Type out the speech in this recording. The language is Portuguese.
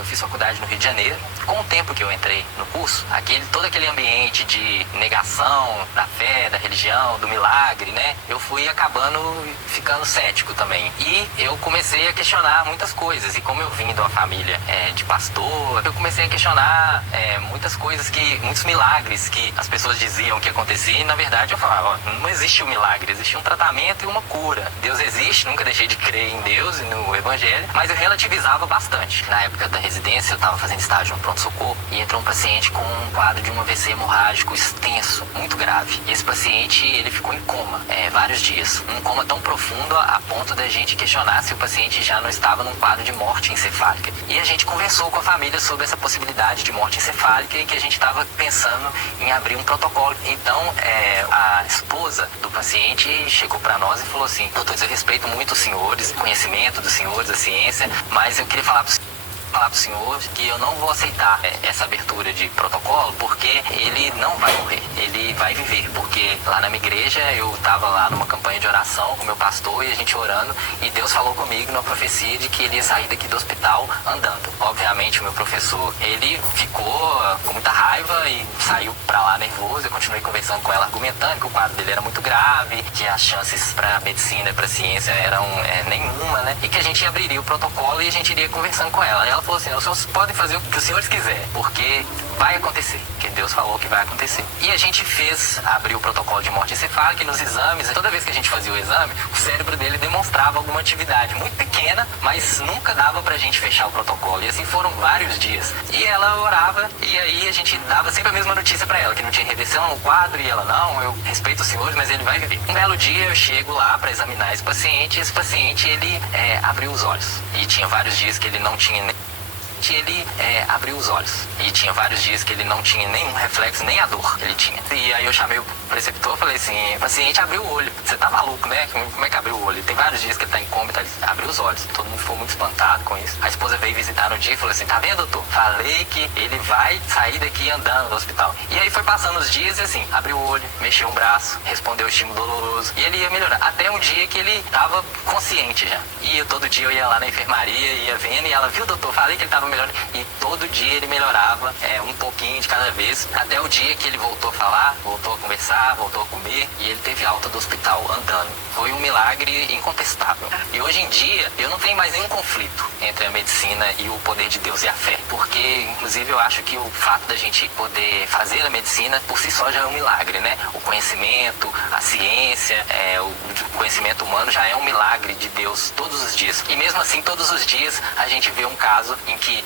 Eu fiz faculdade no Rio de Janeiro. Com o tempo que eu entrei no curso, todo aquele ambiente de negação da fé, da religião, do milagre, né? Eu fui acabando ficando cético também. E eu comecei a questionar muitas coisas. E como eu vim de uma família de pastor, eu comecei a questionar muitas coisas, muitos milagres que as pessoas diziam que acontecia. E na verdade eu falava, não existe um milagre, existe um tratamento e uma cura. Deus existe, nunca deixei de crer em Deus e no Evangelho, mas eu relativizava bastante. Na época da residência, eu estava fazendo estágio no pronto-socorro e entrou um paciente com um quadro de um AVC hemorrágico extenso, muito grave. E esse paciente, ele ficou em coma vários dias. Um coma tão profundo a ponto da gente questionar se o paciente já não estava num quadro de morte encefálica. E a gente conversou com a família sobre essa possibilidade de morte encefálica e que a gente estava pensando em abrir um protocolo. Então, a esposa do paciente chegou para nós e falou assim: doutores, eu respeito muito os senhores, o conhecimento dos senhores, a ciência, mas eu queria falar para o senhor que eu não vou aceitar essa abertura de protocolo, porque ele não vai morrer, ele vai viver, porque lá na minha igreja eu estava lá numa campanha de oração com meu pastor e a gente orando, e Deus falou comigo na profecia de que ele ia sair daqui do hospital andando. Obviamente o meu professor, ele ficou com muita raiva e saiu pra lá nervoso. Eu continuei conversando com ela, argumentando que o quadro dele era muito grave, que as chances pra medicina e pra ciência eram nenhuma, né, e que a gente abriria o protocolo e a gente iria conversando com ela. Ela falou assim: os senhores podem fazer o que os senhores quiserem, porque vai acontecer, que Deus falou que vai acontecer. E a gente abriu o protocolo de morte encefálica, e nos exames, toda vez que a gente fazia o exame, o cérebro dele demonstrava alguma atividade muito pequena, mas nunca dava pra gente fechar o protocolo. E assim foram vários dias. E ela orava, e aí a gente dava sempre a mesma notícia pra ela, que não tinha reversão no quadro, e ela: não, eu respeito os senhores, mas ele vai viver. Um belo dia eu chego lá pra examinar esse paciente, e esse paciente, ele abriu os olhos. E tinha vários dias que ele não tinha nem... ele abriu os olhos. E tinha vários dias que ele não tinha nenhum reflexo, nem a dor que ele tinha. E aí eu chamei o preceptor e falei assim: o paciente abriu o olho. Você tá maluco, né? Como é que abriu o olho? Tem vários dias que ele tá em coma, ele abriu os olhos. Todo mundo ficou muito espantado com isso. A esposa veio visitar no dia e falou assim: tá vendo, doutor? Falei que ele vai sair daqui andando do hospital. E aí foi passando os dias e assim, abriu o olho, mexeu um braço, respondeu o estímulo doloroso. E ele ia melhorar. Até um dia que ele tava consciente já. E todo dia eu ia lá na enfermaria, ia vendo, e ela: viu, doutor? Falei que ele tava melhorando. E todo dia ele melhorava um pouquinho de cada vez, até o dia que ele voltou a falar, voltou a conversar, voltou a comer, e ele teve alta do hospital andando. Foi um milagre incontestável. E hoje em dia eu não tenho mais nenhum conflito entre a medicina e o poder de Deus e a fé, porque inclusive eu acho que o fato da gente poder fazer a medicina por si só já é um milagre, né? O conhecimento, a ciência, o conhecimento humano já é um milagre de Deus todos os dias. E mesmo assim, todos os dias a gente vê um caso em que